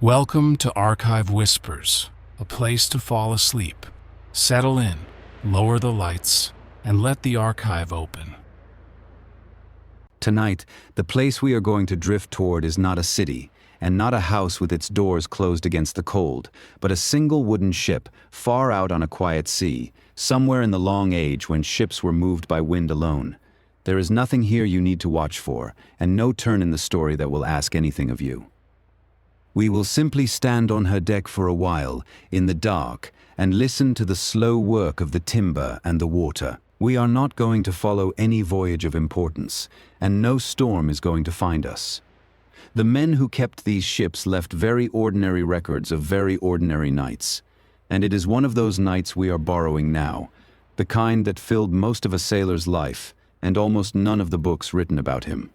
Welcome to Archive Whispers, a place to fall asleep. Settle in, lower the lights, and let the archive open. Tonight, the place we are going to drift toward is not a city, and not a house with its doors closed against the cold, but a single wooden ship, far out on a quiet sea, somewhere in the long age when ships were moved by wind alone. There is nothing here you need to watch for, and no turn in the story that will ask anything of you. We will simply stand on her deck for a while, in the dark, and listen to the slow work of the timber and the water. We are not going to follow any voyage of importance, and no storm is going to find us. The men who kept these ships left very ordinary records of very ordinary nights, and it is one of those nights we are borrowing now, the kind that filled most of a sailor's life, and almost none of the books written about him.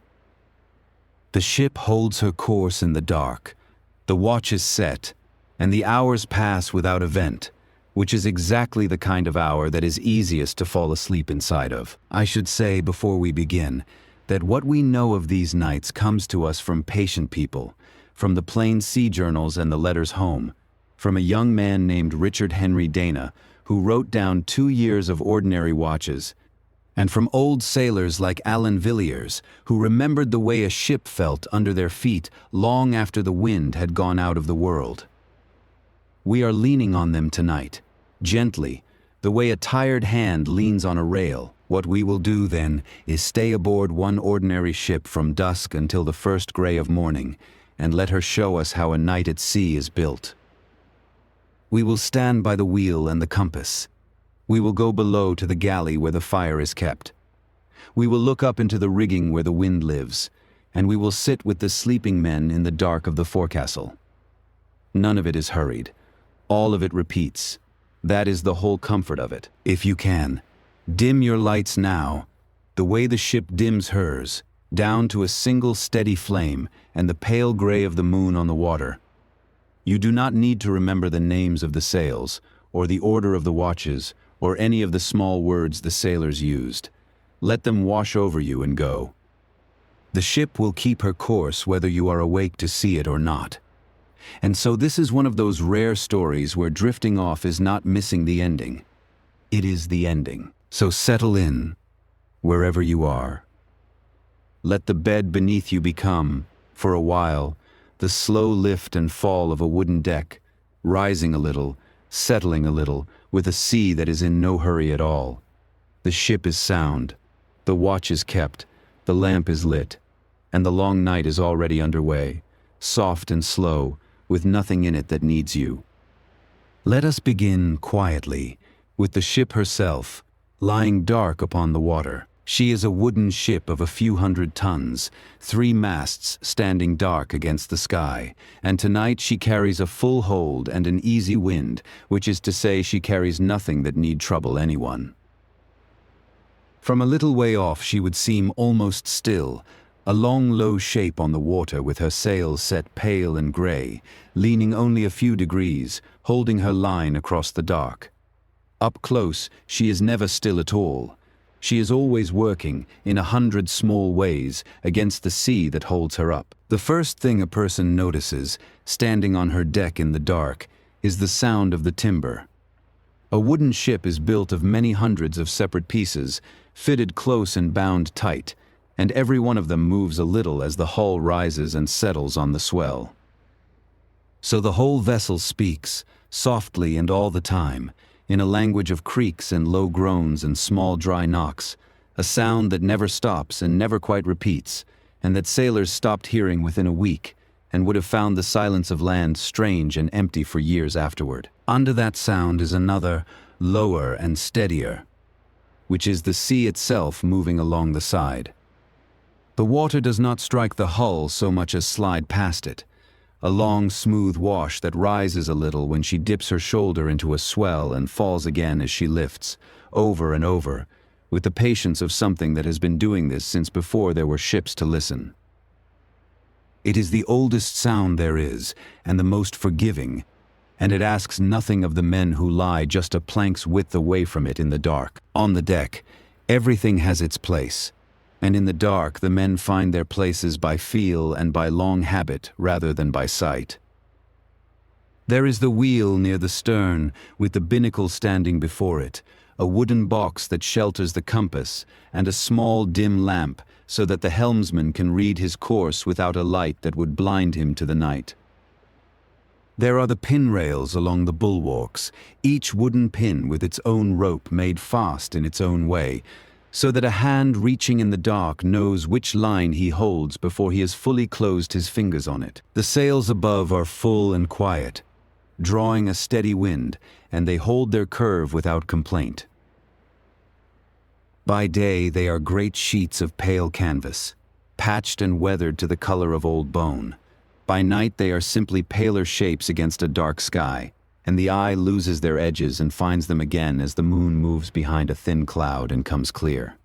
The ship holds her course in the dark. The watch is set, and the hours pass without event, which is exactly the kind of hour that is easiest to fall asleep inside of. I should say, before we begin, that what we know of these nights comes to us from patient people, from the plain sea journals and the letters home, from a young man named Richard Henry Dana, who wrote down 2 years of ordinary watches, and from old sailors like Alan Villiers, who remembered the way a ship felt under their feet long after the wind had gone out of the world. We are leaning on them tonight, gently, the way a tired hand leans on a rail. What we will do, then, is stay aboard one ordinary ship from dusk until the first gray of morning, and let her show us how a night at sea is built. We will stand by the wheel and the compass. We will go below to the galley where the fire is kept. We will look up into the rigging where the wind lives, and we will sit with the sleeping men in the dark of the forecastle. None of it is hurried. All of it repeats. That is the whole comfort of it. If you can, dim your lights now, the way the ship dims hers, down to a single steady flame and the pale gray of the moon on the water. You do not need to remember the names of the sails, or the order of the watches, or any of the small words the sailors used. Let them wash over you and go. The ship will keep her course whether you are awake to see it or not. And so this is one of those rare stories where drifting off is not missing the ending. It is the ending. So settle in, wherever you are. Let the bed beneath you become, for a while, the slow lift and fall of a wooden deck, rising a little, settling a little, with a sea that is in no hurry at all. The ship is sound, the watch is kept, the lamp is lit, and the long night is already underway, soft and slow, with nothing in it that needs you. Let us begin quietly, with the ship herself, lying dark upon the water. She is a wooden ship of a few hundred tons, 3 masts standing dark against the sky, and tonight she carries a full hold and an easy wind, which is to say she carries nothing that need trouble anyone. From a little way off she would seem almost still, a long low shape on the water with her sails set pale and gray, leaning only a few degrees, holding her line across the dark. Up close she is never still at all. She is always working, in 100 small ways, against the sea that holds her up. The first thing a person notices, standing on her deck in the dark, is the sound of the timber. A wooden ship is built of many hundreds of separate pieces, fitted close and bound tight, and every one of them moves a little as the hull rises and settles on the swell. So the whole vessel speaks, softly and all the time, in a language of creaks and low groans and small dry knocks, a sound that never stops and never quite repeats, and that sailors stopped hearing within a week, and would have found the silence of land strange and empty for years afterward. Under that sound is another, lower and steadier, which is the sea itself moving along the side. The water does not strike the hull so much as slide past it, a long, smooth wash that rises a little when she dips her shoulder into a swell and falls again as she lifts, over and over, with the patience of something that has been doing this since before there were ships to listen. It is the oldest sound there is, and the most forgiving, and it asks nothing of the men who lie just a plank's width away from it in the dark. On the deck, everything has its place, and in the dark the men find their places by feel and by long habit rather than by sight. There is the wheel near the stern, with the binnacle standing before it, a wooden box that shelters the compass, and a small dim lamp so that the helmsman can read his course without a light that would blind him to the night. There are the pin rails along the bulwarks, each wooden pin with its own rope made fast in its own way, so that a hand reaching in the dark knows which line he holds before he has fully closed his fingers on it. The sails above are full and quiet, drawing a steady wind, and they hold their curve without complaint. By day they are great sheets of pale canvas, patched and weathered to the color of old bone. By night they are simply paler shapes against a dark sky, and the eye loses their edges and finds them again as the moon moves behind a thin cloud and comes clear.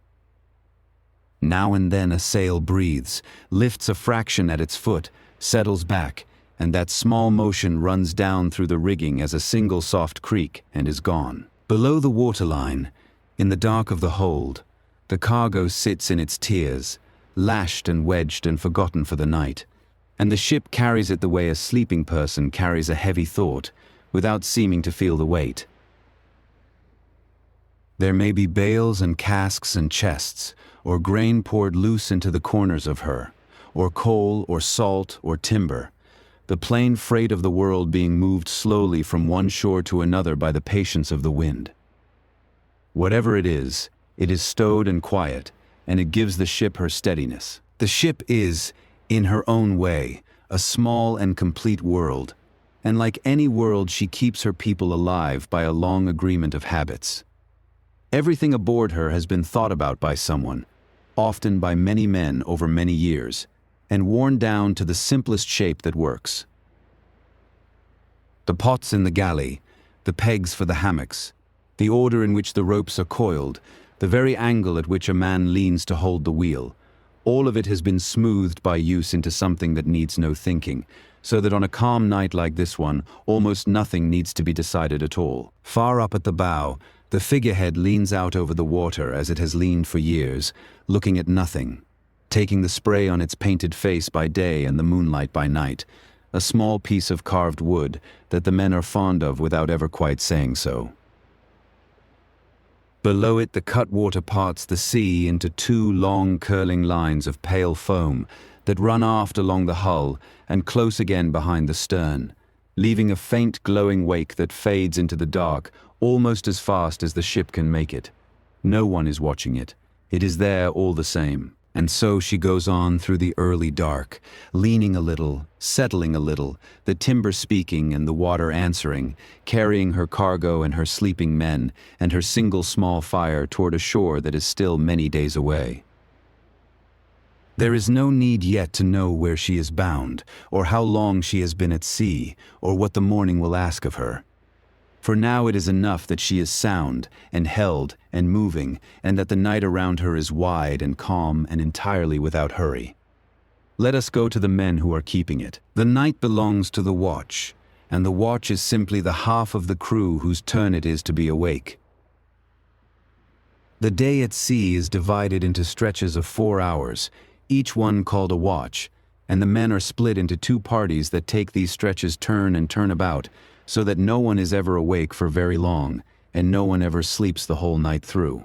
Now and then a sail breathes, lifts a fraction at its foot, settles back, and that small motion runs down through the rigging as a single soft creak and is gone. Below the waterline, in the dark of the hold, the cargo sits in its tiers, lashed and wedged and forgotten for the night, and the ship carries it the way a sleeping person carries a heavy thought, without seeming to feel the weight. There may be bales and casks and chests, or grain poured loose into the corners of her, or coal or salt or timber, the plain freight of the world being moved slowly from one shore to another by the patience of the wind. Whatever it is stowed and quiet, and it gives the ship her steadiness. The ship is, in her own way, a small and complete world, and like any world she keeps her people alive by a long agreement of habits. Everything aboard her has been thought about by someone, often by many men over many years, and worn down to the simplest shape that works. The pots in the galley, the pegs for the hammocks, the order in which the ropes are coiled, the very angle at which a man leans to hold the wheel, all of it has been smoothed by use into something that needs no thinking, so that on a calm night like this one, almost nothing needs to be decided at all. Far up at the bow, the figurehead leans out over the water as it has leaned for years, looking at nothing, taking the spray on its painted face by day and the moonlight by night, a small piece of carved wood that the men are fond of without ever quite saying so. Below it, the cutwater parts the sea into two long curling lines of pale foam that run aft along the hull and close again behind the stern, leaving a faint glowing wake that fades into the dark almost as fast as the ship can make it. No one is watching it. It is there all the same. And so she goes on through the early dark, leaning a little, settling a little, the timber speaking and the water answering, carrying her cargo and her sleeping men and her single small fire toward a shore that is still many days away. There is no need yet to know where she is bound, or how long she has been at sea, or what the morning will ask of her. For now it is enough that she is sound and held and moving, and that the night around her is wide and calm and entirely without hurry. Let us go to the men who are keeping it. The night belongs to the watch, and the watch is simply the half of the crew whose turn it is to be awake. The day at sea is divided into stretches of 4 hours, each one called a watch, and the men are split into two parties that take these stretches turn and turn about, so that no one is ever awake for very long, and no one ever sleeps the whole night through.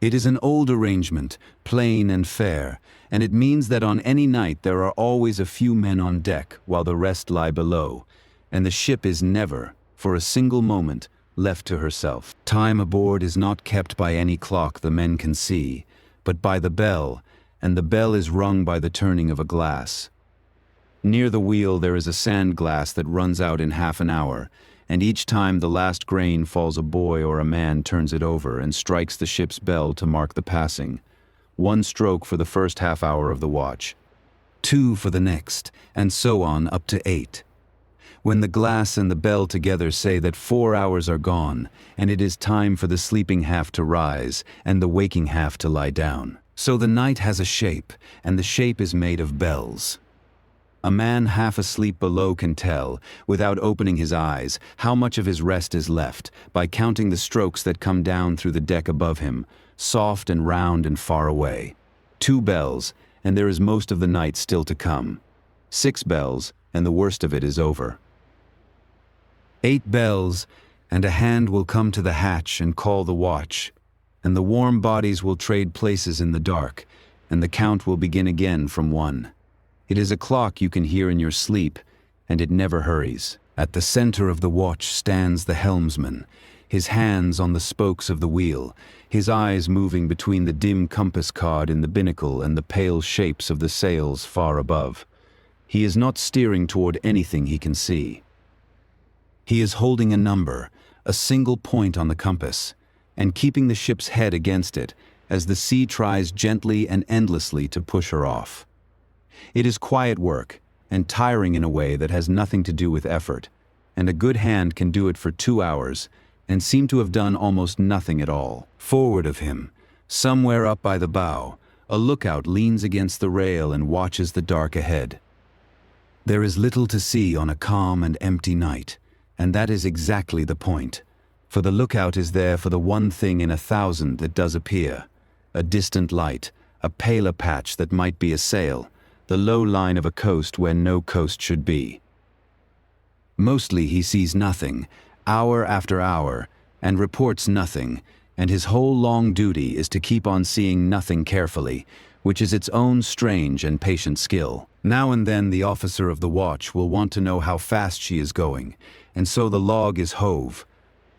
It is an old arrangement, plain and fair, and it means that on any night there are always a few men on deck while the rest lie below, and the ship is never, for a single moment, left to herself. Time aboard is not kept by any clock the men can see, but by the bell, and the bell is rung by the turning of a glass. Near the wheel there is a sand glass that runs out in half an hour, and each time the last grain falls a boy or a man turns it over and strikes the ship's bell to mark the passing. 1 stroke for the first half hour of the watch, 2 for the next, and so on up to 8. When the glass and the bell together say that 4 hours are gone, and it is time for the sleeping half to rise and the waking half to lie down. So the night has a shape, and the shape is made of bells. A man half asleep below can tell, without opening his eyes, how much of his rest is left by counting the strokes that come down through the deck above him, soft and round and far away. 2 bells, and there is most of the night still to come. 6 bells, and the worst of it is over. 8 bells, and a hand will come to the hatch and call the watch, and the warm bodies will trade places in the dark, and the count will begin again from 1. It is a clock you can hear in your sleep, and it never hurries. At the center of the watch stands the helmsman, his hands on the spokes of the wheel, his eyes moving between the dim compass card in the binnacle and the pale shapes of the sails far above. He is not steering toward anything he can see. He is holding a number, a single point on the compass, and keeping the ship's head against it as the sea tries gently and endlessly to push her off. It is quiet work, and tiring in a way that has nothing to do with effort, and a good hand can do it for 2 hours and seem to have done almost nothing at all. Forward of him, somewhere up by the bow, a lookout leans against the rail and watches the dark ahead. There is little to see on a calm and empty night, and that is exactly the point, for the lookout is there for the one thing in 1,000 that does appear, a distant light, a paler patch that might be a sail, the low line of a coast where no coast should be. Mostly he sees nothing, hour after hour, and reports nothing, and his whole long duty is to keep on seeing nothing carefully, which is its own strange and patient skill. Now and then the officer of the watch will want to know how fast she is going, and so the log is hove.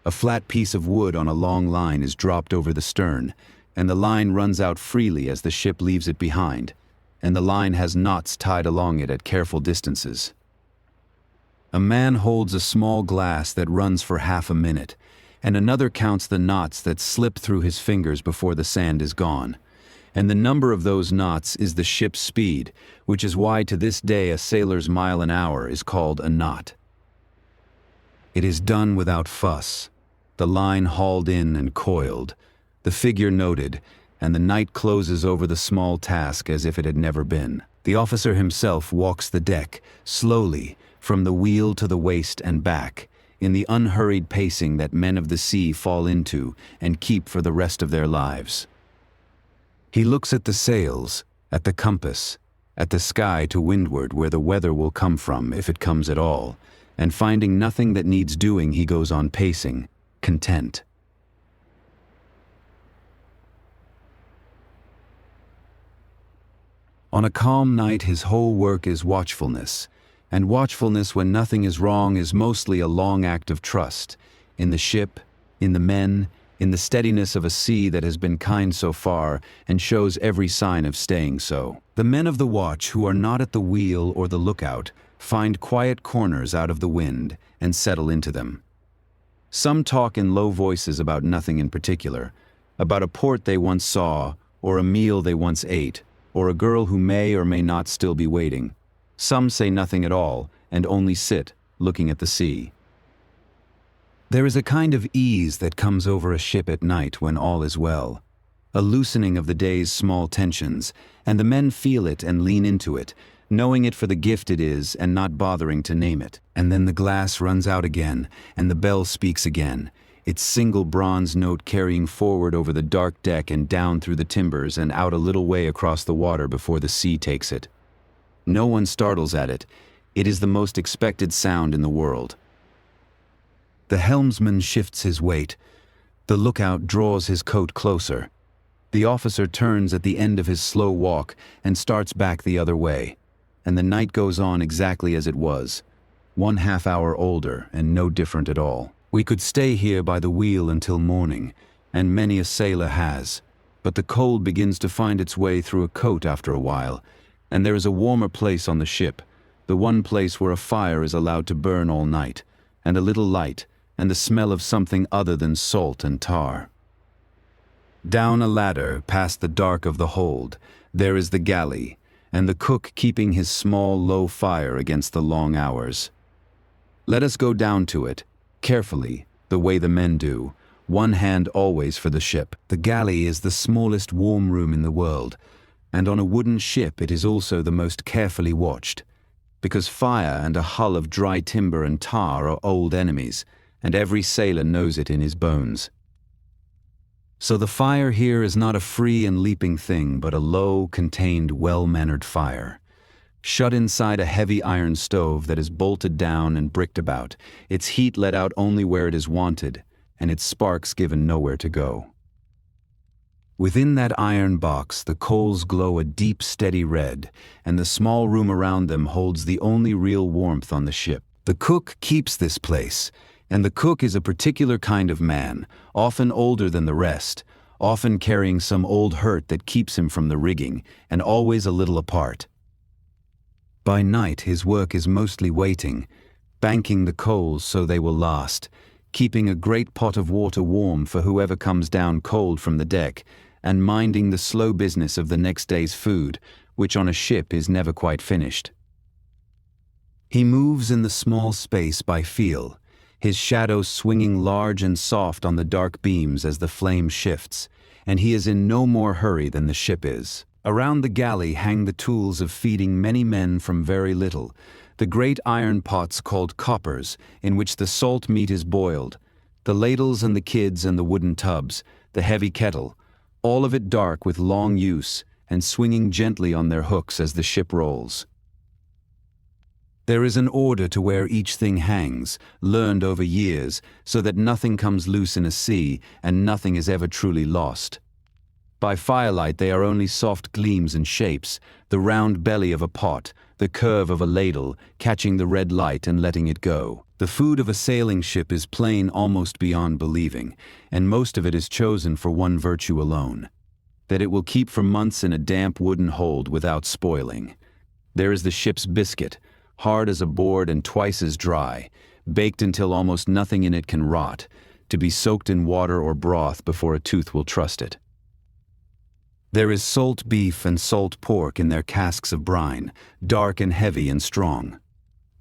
A flat piece of wood on a long line is dropped over the stern, and the line runs out freely as the ship leaves it behind, and the line has knots tied along it at careful distances. A man holds a small glass that runs for half a minute, and another counts the knots that slip through his fingers before the sand is gone. And the number of those knots is the ship's speed, which is why to this day a sailor's mile an hour is called a knot. It is done without fuss, the line hauled in and coiled, the figure noted, and the night closes over the small task as if it had never been. The officer himself walks the deck, slowly, from the wheel to the waist and back, in the unhurried pacing that men of the sea fall into and keep for the rest of their lives. He looks at the sails, at the compass, at the sky to windward where the weather will come from if it comes at all, and finding nothing that needs doing he goes on pacing, content. On a calm night his whole work is watchfulness, and watchfulness when nothing is wrong is mostly a long act of trust, in the ship, in the men, in the steadiness of a sea that has been kind so far and shows every sign of staying so. The men of the watch who are not at the wheel or the lookout find quiet corners out of the wind and settle into them. Some talk in low voices about nothing in particular, about a port they once saw, or a meal they once ate, or a girl who may or may not still be waiting. Some say nothing at all, and only sit, looking at the sea. There is a kind of ease that comes over a ship at night when all is well, a loosening of the day's small tensions, and the men feel it and lean into it, knowing it for the gift it is and not bothering to name it. And then the glass runs out again, and the bell speaks again, its single bronze note carrying forward over the dark deck and down through the timbers and out a little way across the water before the sea takes it. No one startles at it. It is the most expected sound in the world. The helmsman shifts his weight. The lookout draws his coat closer. The officer turns at the end of his slow walk and starts back the other way. And the night goes on exactly as it was, 1/2 hour older and no different at all. We could stay here by the wheel until morning, and many a sailor has, but the cold begins to find its way through a coat after a while, and there is a warmer place on the ship, the one place where a fire is allowed to burn all night, and a little light, and the smell of something other than salt and tar. Down a ladder, past the dark of the hold, there is the galley, and the cook keeping his small, low fire against the long hours. Let us go down to it, carefully, the way the men do, one hand always for the ship. The galley is the smallest warm room in the world, and on a wooden ship it is also the most carefully watched, because fire and a hull of dry timber and tar are old enemies, and every sailor knows it in his bones. So the fire here is not a free and leaping thing, but a low, contained, well-mannered fire, Shut inside a heavy iron stove that is bolted down and bricked about, its heat let out only where it is wanted, and its sparks given nowhere to go. Within that iron box, the coals glow a deep, steady red, and the small room around them holds the only real warmth on the ship. The cook keeps this place, and the cook is a particular kind of man, often older than the rest, often carrying some old hurt that keeps him from the rigging, and always a little apart. By night his work is mostly waiting, banking the coals so they will last, keeping a great pot of water warm for whoever comes down cold from the deck, and minding the slow business of the next day's food, which on a ship is never quite finished. He moves in the small space by feel, his shadow swinging large and soft on the dark beams as the flame shifts, and he is in no more hurry than the ship is. Around the galley hang the tools of feeding many men from very little, the great iron pots called coppers, in which the salt meat is boiled, the ladles and the kids and the wooden tubs, the heavy kettle, all of it dark with long use and swinging gently on their hooks as the ship rolls. There is an order to where each thing hangs, learned over years, so that nothing comes loose in a sea and nothing is ever truly lost. By firelight they are only soft gleams and shapes, the round belly of a pot, the curve of a ladle, catching the red light and letting it go. The food of a sailing ship is plain almost beyond believing, and most of it is chosen for one virtue alone: that it will keep for months in a damp wooden hold without spoiling. There is the ship's biscuit, hard as a board and twice as dry, baked until almost nothing in it can rot, to be soaked in water or broth before a tooth will trust it. There is salt beef and salt pork in their casks of brine, dark and heavy and strong.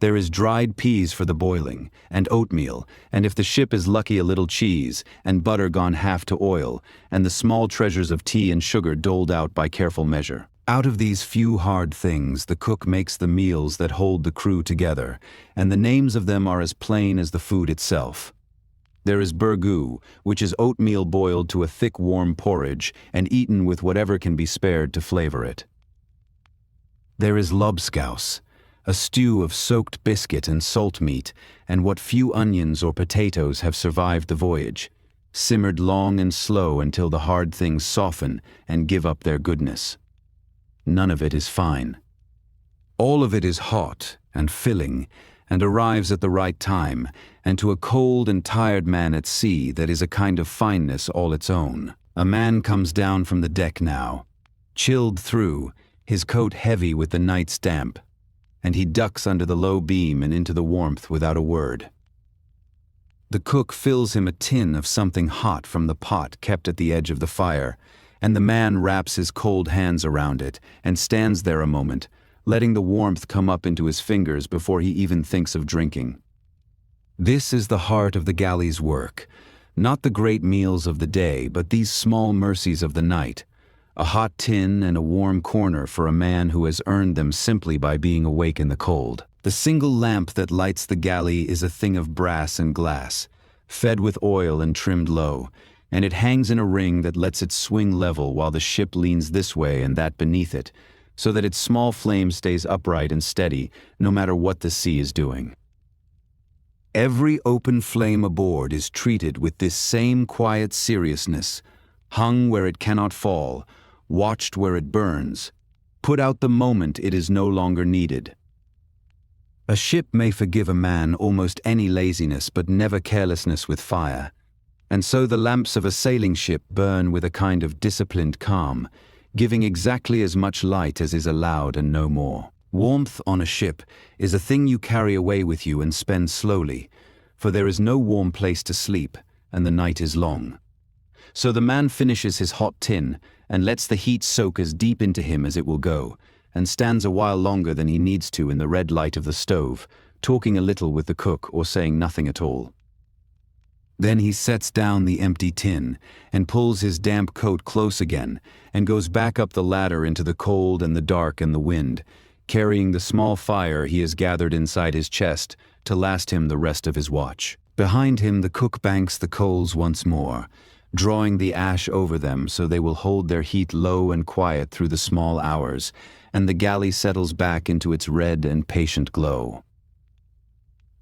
There is dried peas for the boiling, and oatmeal, and if the ship is lucky a little cheese, and butter gone half to oil, and the small treasures of tea and sugar doled out by careful measure. Out of these few hard things the cook makes the meals that hold the crew together, and the names of them are as plain as the food itself. There is burgoo, which is oatmeal boiled to a thick warm porridge and eaten with whatever can be spared to flavor it. There is lobscouse, a stew of soaked biscuit and salt meat and what few onions or potatoes have survived the voyage, simmered long and slow until the hard things soften and give up their goodness. None of it is fine. All of it is hot and filling and arrives at the right time, and to a cold and tired man at sea that is a kind of fineness all its own. A man comes down from the deck now, chilled through, his coat heavy with the night's damp, and he ducks under the low beam and into the warmth without a word. The cook fills him a tin of something hot from the pot kept at the edge of the fire, and the man wraps his cold hands around it and stands there a moment, letting the warmth come up into his fingers before he even thinks of drinking. This is the heart of the galley's work, not the great meals of the day, but these small mercies of the night, a hot tin and a warm corner for a man who has earned them simply by being awake in the cold. The single lamp that lights the galley is a thing of brass and glass, fed with oil and trimmed low, and it hangs in a ring that lets it swing level while the ship leans this way and that beneath it, so that its small flame stays upright and steady no matter what the sea is doing. Every open flame aboard is treated with this same quiet seriousness, hung where it cannot fall, watched where it burns, put out the moment it is no longer needed. A ship may forgive a man almost any laziness but never carelessness with fire, and so the lamps of a sailing ship burn with a kind of disciplined calm, giving exactly as much light as is allowed and no more. Warmth on a ship is a thing you carry away with you and spend slowly, for there is no warm place to sleep, and the night is long. So the man finishes his hot tin and lets the heat soak as deep into him as it will go, and stands a while longer than he needs to in the red light of the stove, talking a little with the cook or saying nothing at all. Then he sets down the empty tin and pulls his damp coat close again and goes back up the ladder into the cold and the dark and the wind, carrying the small fire he has gathered inside his chest to last him the rest of his watch. Behind him the cook banks the coals once more, drawing the ash over them so they will hold their heat low and quiet through the small hours, and the galley settles back into its red and patient glow.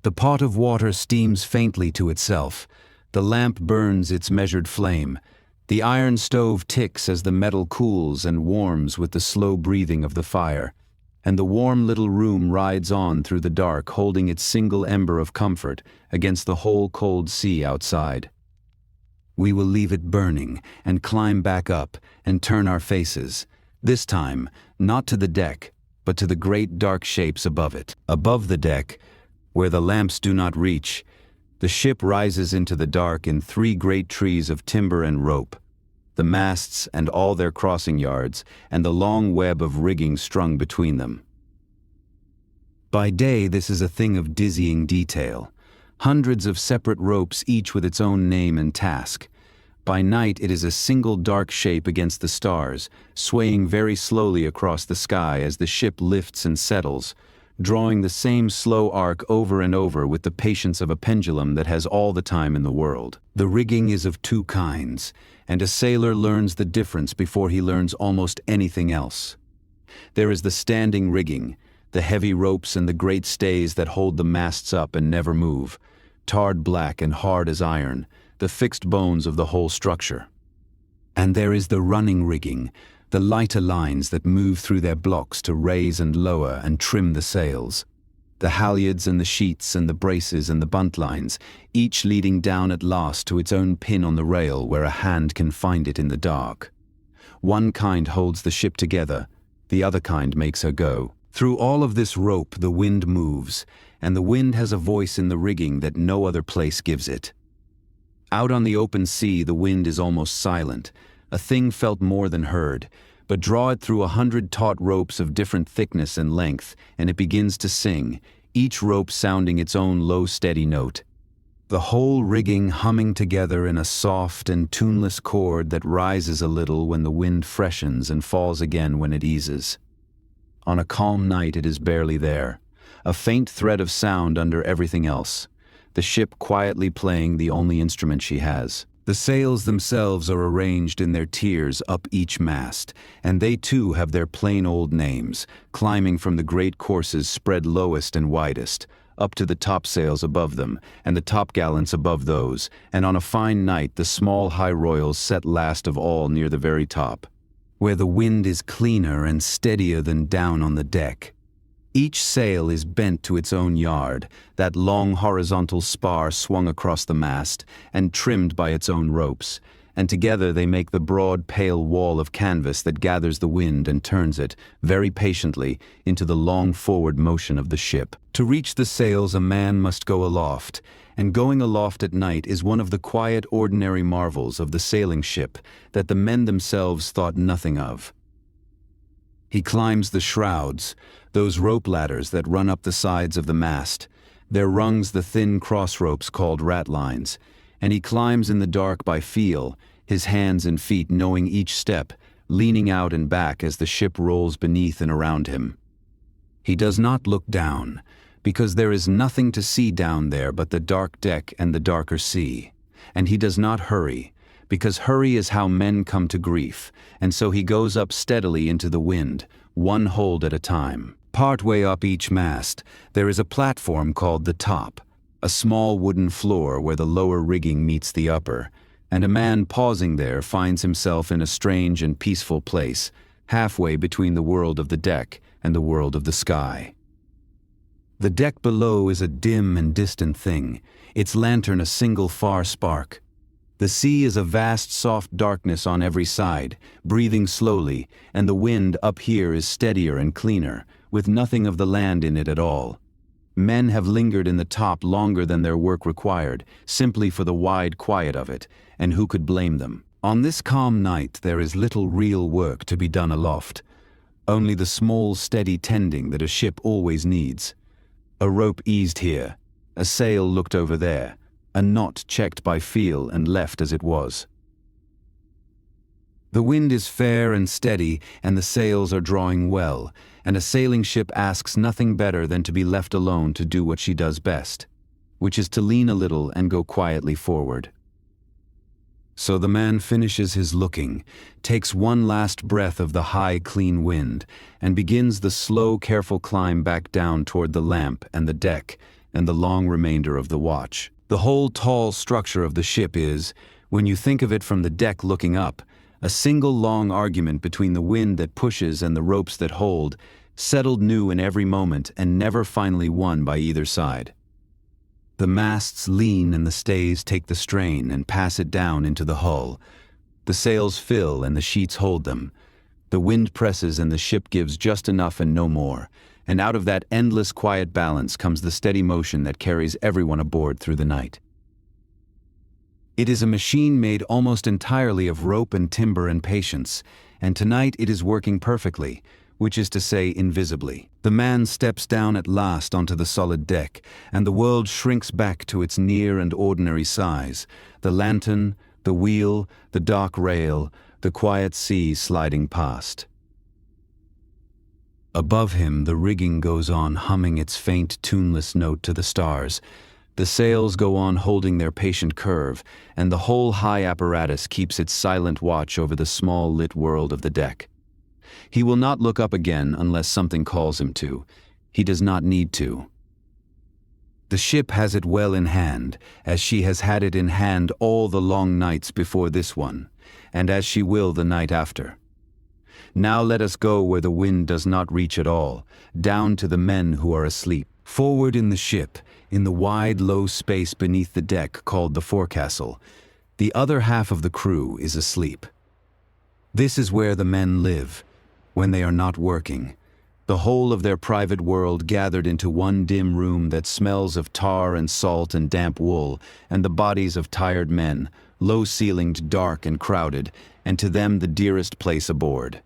The pot of water steams faintly to itself. The lamp burns its measured flame. The iron stove ticks as the metal cools and warms with the slow breathing of the fire, and the warm little room rides on through the dark, holding its single ember of comfort against the whole cold sea outside. We will leave it burning and climb back up and turn our faces, this time not to the deck, but to the great dark shapes above it. Above the deck, where the lamps do not reach, the ship rises into the dark in 3 great trees of timber and rope, the masts and all their crossing yards, and the long web of rigging strung between them. By day, this is a thing of dizzying detail. Hundreds of separate ropes, each with its own name and task. By night, it is a single dark shape against the stars, swaying very slowly across the sky as the ship lifts and settles, drawing the same slow arc over and over with the patience of a pendulum that has all the time in the world. The rigging is of 2 kinds, and a sailor learns the difference before he learns almost anything else. There is the standing rigging, the heavy ropes and the great stays that hold the masts up and never move, tarred black and hard as iron, the fixed bones of the whole structure. And there is the running rigging, the lighter lines that move through their blocks to raise and lower and trim the sails, the halyards and the sheets and the braces and the buntlines, each leading down at last to its own pin on the rail where a hand can find it in the dark. One kind holds the ship together, the other kind makes her go. Through all of this rope the wind moves, and the wind has a voice in the rigging that no other place gives it. Out on the open sea the wind is almost silent, a thing felt more than heard, but draw it through 100 taut ropes of different thickness and length, and it begins to sing, each rope sounding its own low steady note. The whole rigging humming together in a soft and tuneless chord that rises a little when the wind freshens and falls again when it eases. On a calm night it is barely there, a faint thread of sound under everything else, the ship quietly playing the only instrument she has. The sails themselves are arranged in their tiers up each mast, and they too have their plain old names, climbing from the great courses spread lowest and widest, up to the topsails above them, and the topgallants above those, and on a fine night the small high royals set last of all near the very top, where the wind is cleaner and steadier than down on the deck. Each sail is bent to its own yard, that long horizontal spar swung across the mast and trimmed by its own ropes, and together they make the broad pale wall of canvas that gathers the wind and turns it, very patiently, into the long forward motion of the ship. To reach the sails a man must go aloft, and going aloft at night is one of the quiet ordinary marvels of the sailing ship that the men themselves thought nothing of. He climbs the shrouds, those rope ladders that run up the sides of the mast, their rungs the thin cross ropes called ratlines, and he climbs in the dark by feel, his hands and feet knowing each step, leaning out and back as the ship rolls beneath and around him. He does not look down, because there is nothing to see down there but the dark deck and the darker sea, and he does not hurry, because hurry is how men come to grief, and so he goes up steadily into the wind, one hold at a time. Partway up each mast, there is a platform called the top, a small wooden floor where the lower rigging meets the upper, and a man pausing there finds himself in a strange and peaceful place, halfway between the world of the deck and the world of the sky. The deck below is a dim and distant thing, its lantern a single far spark. The sea is a vast soft darkness on every side, breathing slowly, and the wind up here is steadier and cleaner, with nothing of the land in it at all. Men have lingered in the top longer than their work required, simply for the wide quiet of it, and who could blame them? On this calm night there is little real work to be done aloft, only the small steady tending that a ship always needs. A rope eased here, a sail looked over there, a knot checked by feel and left as it was. The wind is fair and steady, and the sails are drawing well, and a sailing ship asks nothing better than to be left alone to do what she does best, which is to lean a little and go quietly forward. So the man finishes his looking, takes one last breath of the high, clean wind, and begins the slow, careful climb back down toward the lamp and the deck and the long remainder of the watch. The whole tall structure of the ship is, when you think of it from the deck looking up, a single long argument between the wind that pushes and the ropes that hold, settled new in every moment and never finally won by either side. The masts lean and the stays take the strain and pass it down into the hull. The sails fill and the sheets hold them. The wind presses and the ship gives just enough and no more, and out of that endless quiet balance comes the steady motion that carries everyone aboard through the night. It is a machine made almost entirely of rope and timber and patience, and tonight it is working perfectly, which is to say invisibly. The man steps down at last onto the solid deck, and the world shrinks back to its near and ordinary size. The lantern, the wheel, the dark rail, the quiet sea sliding past. Above him, the rigging goes on humming its faint, tuneless note to the stars. The sails go on holding their patient curve, and the whole high apparatus keeps its silent watch over the small lit world of the deck. He will not look up again unless something calls him to. He does not need to. The ship has it well in hand, as she has had it in hand all the long nights before this one, and as she will the night after. Now let us go where the wind does not reach at all, down to the men who are asleep. Forward in the ship, in the wide, low space beneath the deck called the forecastle, the other half of the crew is asleep. This is where the men live, when they are not working, the whole of their private world gathered into one dim room that smells of tar and salt and damp wool, and the bodies of tired men, low-ceilinged, dark and crowded, and to them the dearest place aboard.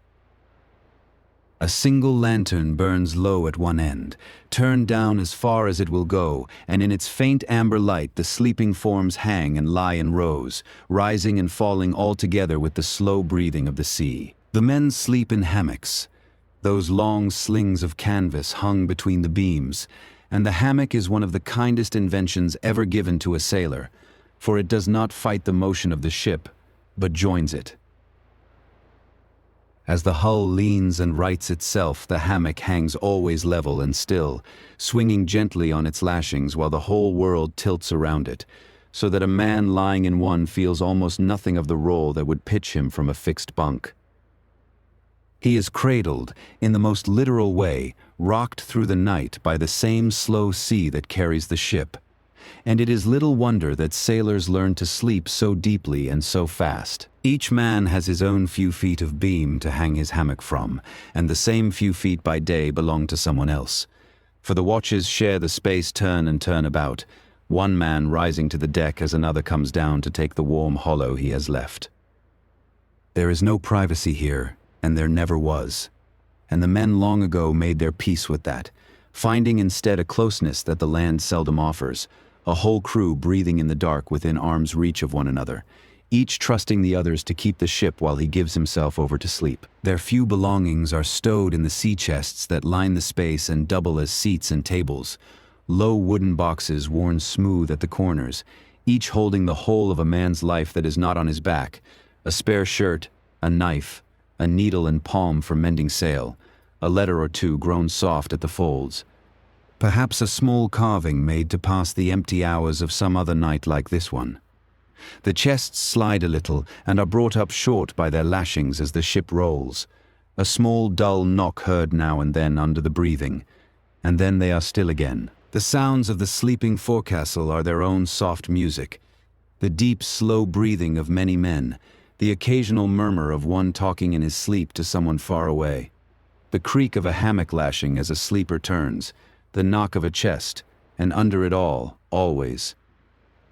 A single lantern burns low at one end, turned down as far as it will go, and in its faint amber light the sleeping forms hang and lie in rows, rising and falling all together with the slow breathing of the sea. The men sleep in hammocks, those long slings of canvas hung between the beams, and the hammock is one of the kindest inventions ever given to a sailor, for it does not fight the motion of the ship, but joins it. As the hull leans and rights itself, the hammock hangs always level and still, swinging gently on its lashings while the whole world tilts around it, so that a man lying in one feels almost nothing of the roll that would pitch him from a fixed bunk. He is cradled, in the most literal way, rocked through the night by the same slow sea that carries the ship. And it is little wonder that sailors learn to sleep so deeply and so fast. Each man has his own few feet of beam to hang his hammock from, and the same few feet by day belong to someone else. For the watches share the space turn and turn about, one man rising to the deck as another comes down to take the warm hollow he has left. There is no privacy here, and there never was, and the men long ago made their peace with that, finding instead a closeness that the land seldom offers, a whole crew breathing in the dark within arm's reach of one another, each trusting the others to keep the ship while he gives himself over to sleep. Their few belongings are stowed in the sea chests that line the space and double as seats and tables, low wooden boxes worn smooth at the corners, each holding the whole of a man's life that is not on his back, a spare shirt, a knife, a needle and palm for mending sail, a letter or two grown soft at the folds. Perhaps a small carving made to pass the empty hours of some other night like this one. The chests slide a little and are brought up short by their lashings as the ship rolls. A small dull knock heard now and then under the breathing, and then they are still again. The sounds of the sleeping forecastle are their own soft music, the deep, slow breathing of many men, the occasional murmur of one talking in his sleep to someone far away, the creak of a hammock lashing as a sleeper turns, the knock of a chest, and under it all, always,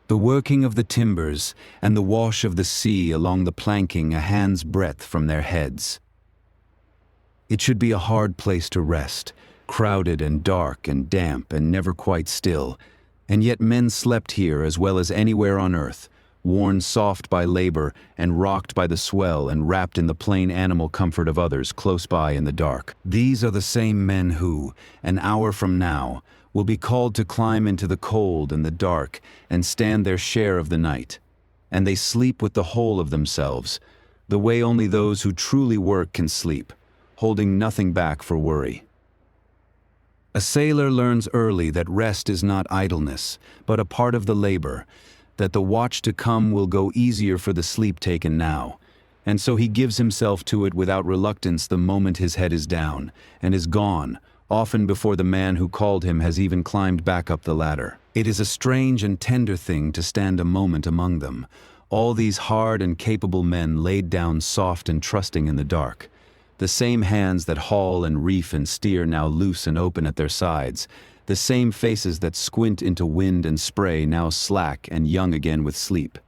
the working of the timbers and the wash of the sea along the planking a hand's breadth from their heads. It should be a hard place to rest, crowded and dark and damp and never quite still, and yet men slept here as well as anywhere on earth, worn soft by labor and rocked by the swell and wrapped in the plain animal comfort of others close by in the dark. These are the same men who, an hour from now, will be called to climb into the cold and the dark and stand their share of the night. and they sleep with the whole of themselves, the way only those who truly work can sleep, holding nothing back for worry. A sailor learns early that rest is not idleness, but a part of the labor, that the watch to come will go easier for the sleep taken now, and so he gives himself to it without reluctance the moment his head is down, and is gone, often before the man who called him has even climbed back up the ladder. It is a strange and tender thing to stand a moment among them, all these hard and capable men laid down soft and trusting in the dark, the same hands that haul and reef and steer now loose and open at their sides, the same faces that squint into wind and spray now slack and young again with sleep.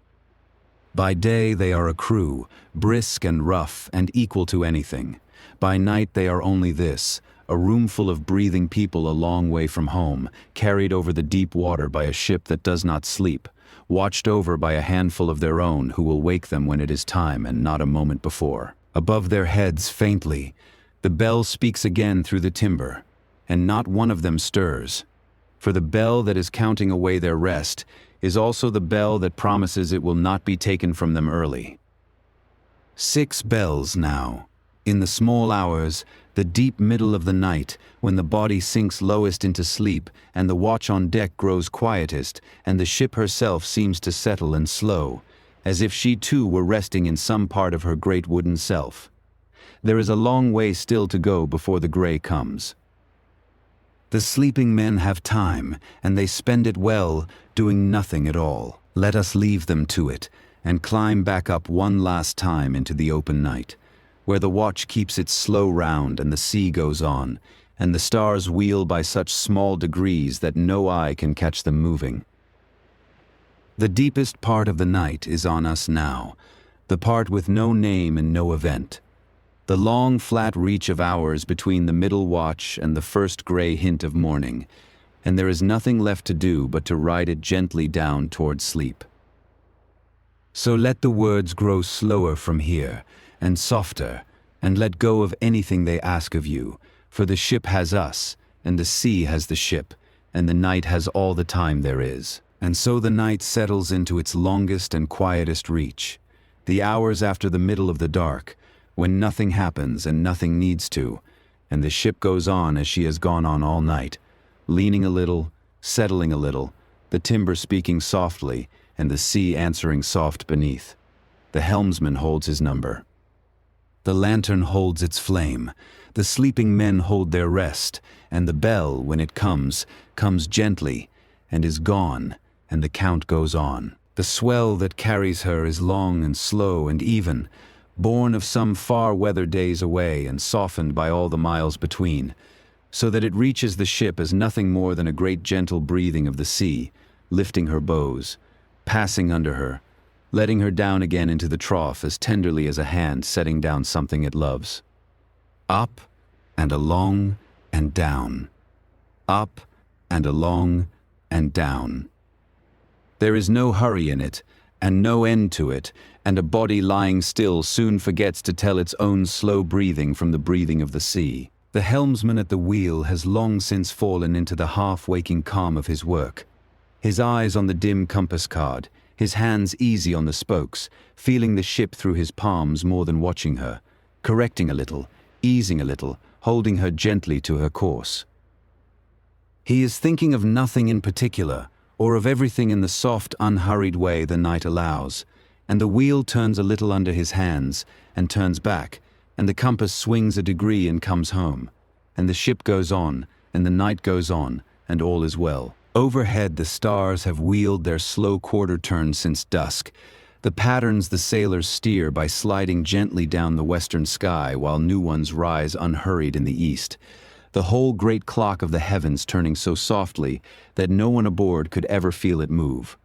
By day they are a crew, brisk and rough and equal to anything. By night they are only this, a room full of breathing people a long way from home, carried over the deep water by a ship that does not sleep, watched over by a handful of their own who will wake them when it is time and not a moment before. Above their heads, faintly, the bell speaks again through the timber, and not one of them stirs, for the bell that is counting away their rest is also the bell that promises it will not be taken from them early. 6 bells now. In the small hours, the deep middle of the night, when the body sinks lowest into sleep and the watch on deck grows quietest and the ship herself seems to settle and slow, as if she too were resting in some part of her great wooden self. There is a long way still to go before the gray comes. The sleeping men have time, and they spend it well, doing nothing at all. Let us leave them to it, and climb back up one last time into the open night, where the watch keeps its slow round and the sea goes on, and the stars wheel by such small degrees that no eye can catch them moving. The deepest part of the night is on us now, the part with no name and no event. The long flat reach of hours between the middle watch and the first gray hint of morning, and there is nothing left to do but to ride it gently down toward sleep. So let the words grow slower from here, and softer, and let go of anything they ask of you, for the ship has us, and the sea has the ship, and the night has all the time there is. And so the night settles into its longest and quietest reach, the hours after the middle of the dark, when nothing happens and nothing needs to, and the ship goes on as she has gone on all night, leaning a little, settling a little, the timber speaking softly, and the sea answering soft beneath. The helmsman holds his number. The lantern holds its flame, the sleeping men hold their rest, and the bell, when it comes, comes gently, and is gone, and the count goes on. The swell that carries her is long and slow and even, born of some far weather days away and softened by all the miles between, so that it reaches the ship as nothing more than a great gentle breathing of the sea, lifting her bows, passing under her, letting her down again into the trough as tenderly as a hand setting down something it loves. Up and along and down. Up and along and down. There is no hurry in it, and no end to it, and a body lying still soon forgets to tell its own slow breathing from the breathing of the sea. The helmsman at the wheel has long since fallen into the half-waking calm of his work, his eyes on the dim compass card, his hands easy on the spokes, feeling the ship through his palms more than watching her, correcting a little, easing a little, holding her gently to her course. He is thinking of nothing in particular, or of everything in the soft, unhurried way the night allows, and the wheel turns a little under his hands, and turns back, and the compass swings a degree and comes home, and the ship goes on, and the night goes on, and all is well. Overhead the stars have wheeled their slow quarter turn since dusk, the patterns the sailors steer by sliding gently down the western sky while new ones rise unhurried in the east, the whole great clock of the heavens turning so softly that no one aboard could ever feel it move.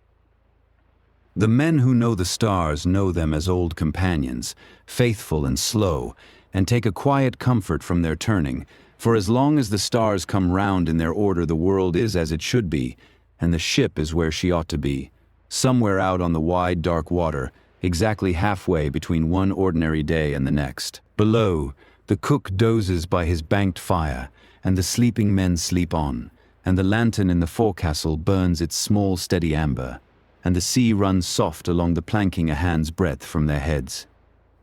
The men who know the stars know them as old companions, faithful and slow, and take a quiet comfort from their turning, for as long as the stars come round in their order the world is as it should be, and the ship is where she ought to be, somewhere out on the wide dark water, exactly halfway between one ordinary day and the next. Below, the cook dozes by his banked fire, and the sleeping men sleep on, and the lantern in the forecastle burns its small steady amber, and the sea runs soft along the planking a hand's breadth from their heads.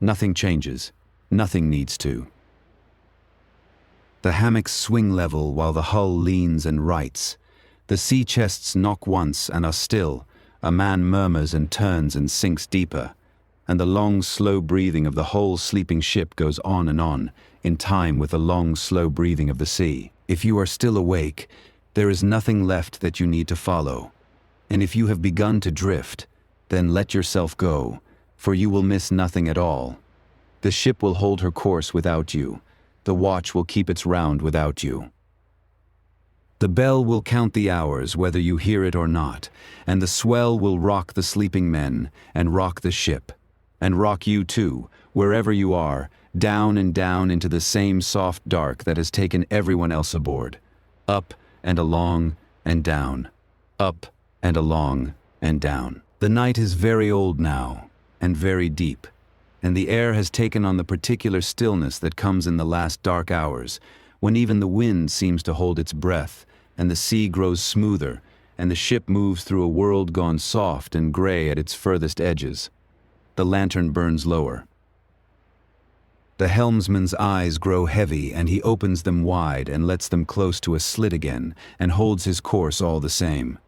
Nothing changes. Nothing needs to. The hammocks swing level while the hull leans and rights. The sea chests knock once and are still. A man murmurs and turns and sinks deeper. And the long, slow breathing of the whole sleeping ship goes on and on, in time with the long, slow breathing of the sea. If you are still awake, there is nothing left that you need to follow. And if you have begun to drift, then let yourself go, for you will miss nothing at all. The ship will hold her course without you. The watch will keep its round without you. The bell will count the hours whether you hear it or not, and the swell will rock the sleeping men and rock the ship, and rock you too, wherever you are, down and down into the same soft dark that has taken everyone else aboard. Up and along and down. Up and along and down. The night is very old now, and very deep, and the air has taken on the particular stillness that comes in the last dark hours, when even the wind seems to hold its breath, and the sea grows smoother, and the ship moves through a world gone soft and gray at its furthest edges. The lantern burns lower. The helmsman's eyes grow heavy, and he opens them wide and lets them close to a slit again, and holds his course all the same.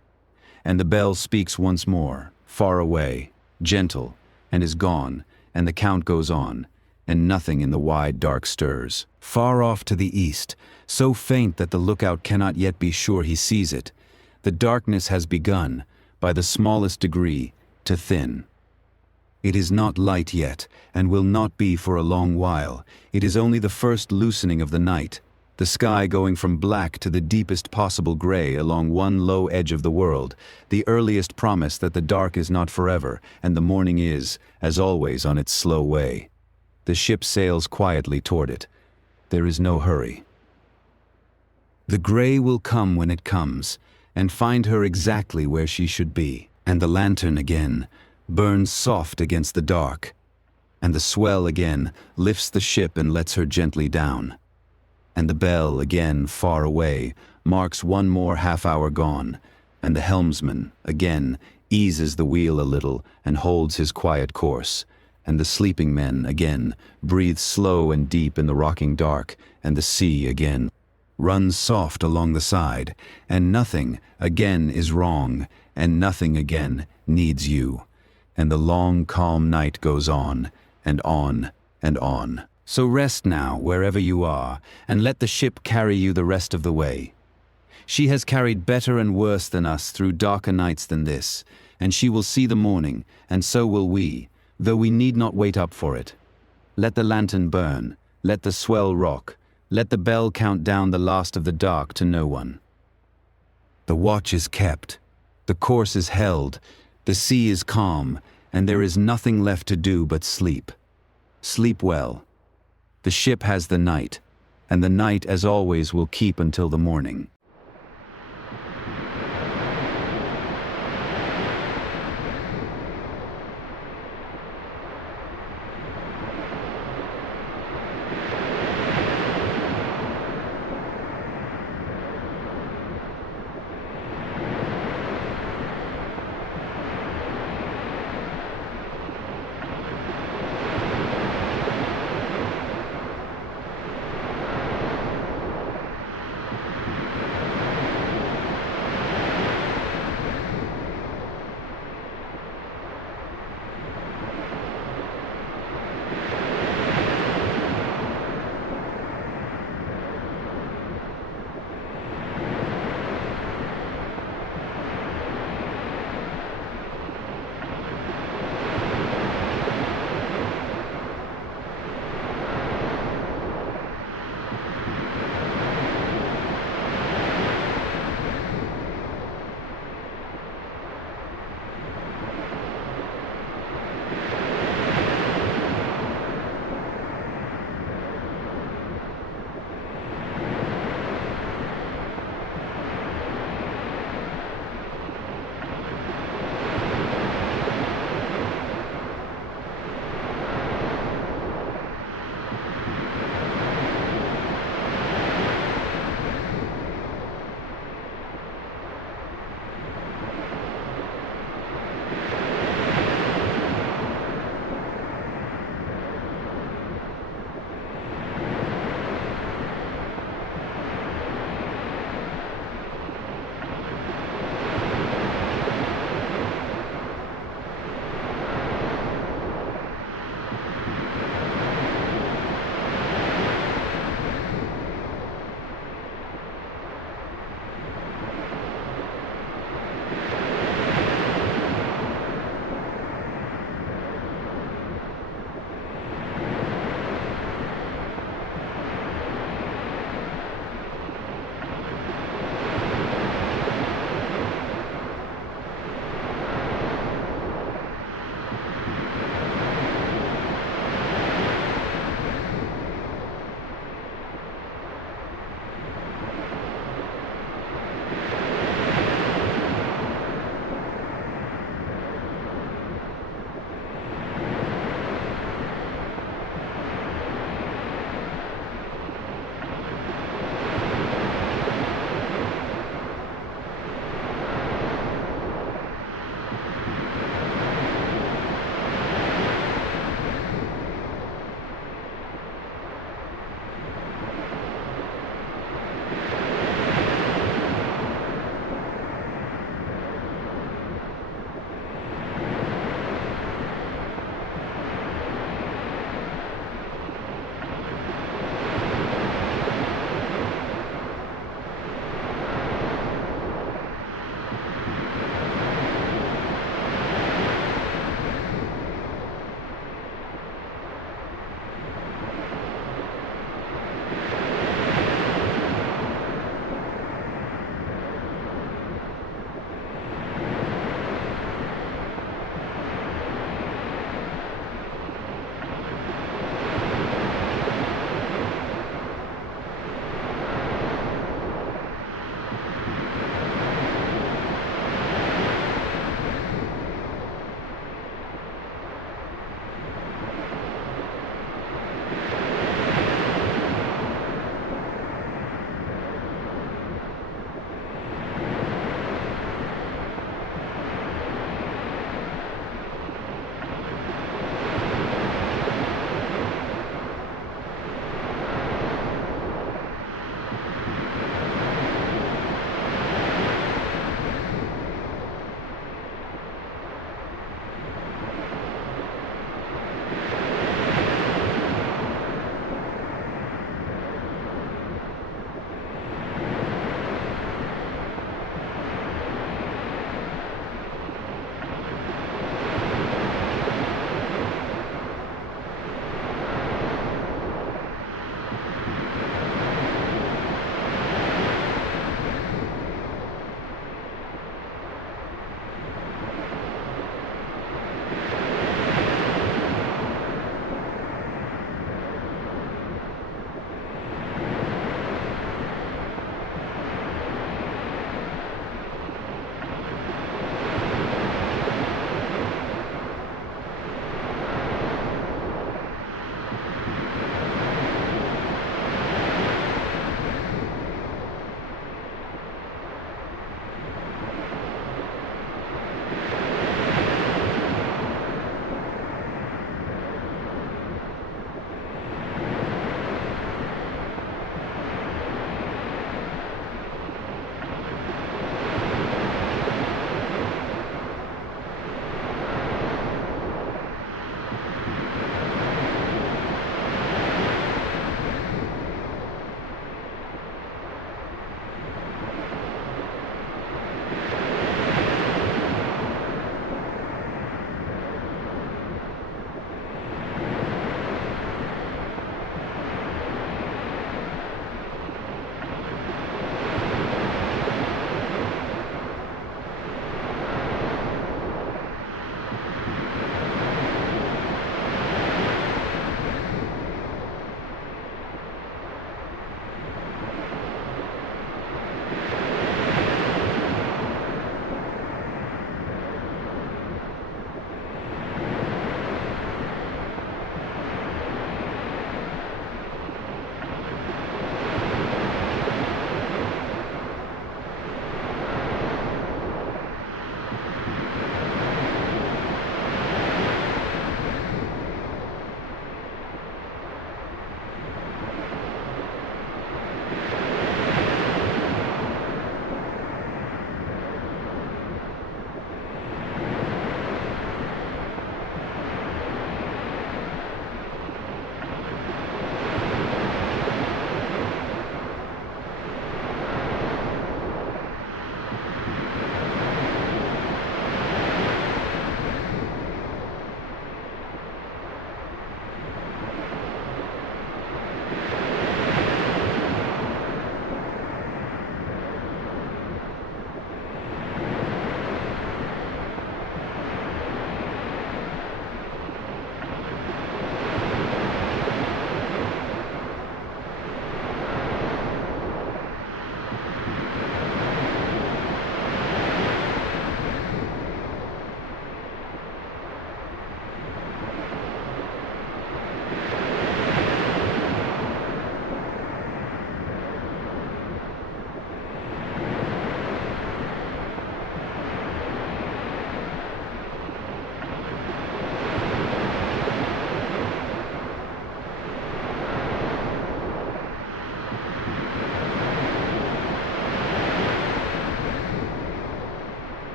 And the bell speaks once more, far away, gentle, and is gone, and the count goes on, and nothing in the wide dark stirs. Far off to the east, so faint that the lookout cannot yet be sure he sees it, the darkness has begun, by the smallest degree, to thin. It is not light yet, and will not be for a long while. It is only the first loosening of the night, the sky going from black to the deepest possible gray along one low edge of the world, the earliest promise that the dark is not forever, and the morning is, as always, on its slow way. The ship sails quietly toward it. There is no hurry. The gray will come when it comes, and find her exactly where she should be, and the lantern again burns soft against the dark, and the swell again lifts the ship and lets her gently down, and the bell again far away marks one more half-hour gone, and the helmsman again eases the wheel a little and holds his quiet course, and the sleeping men again breathe slow and deep in the rocking dark, and the sea again runs soft along the side, and nothing again is wrong, and nothing again needs you. And the long, calm night goes on, and on, and on. So rest now, wherever you are, and let the ship carry you the rest of the way. She has carried better and worse than us through darker nights than this, and she will see the morning, and so will we, though we need not wait up for it. Let the lantern burn, let the swell rock, let the bell count down the last of the dark to no one. The watch is kept, the course is held, the sea is calm, and there is nothing left to do but sleep. Sleep well. The ship has the night, and the night, as always, will keep until the morning.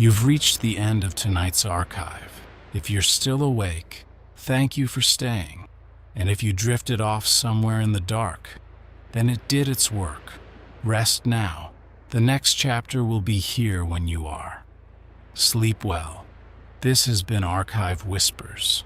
You've reached the end of tonight's archive. If you're still awake, thank you for staying. And if you drifted off somewhere in the dark, then it did its work. Rest now. The next chapter will be here when you are. Sleep well. This has been Archive Whispers.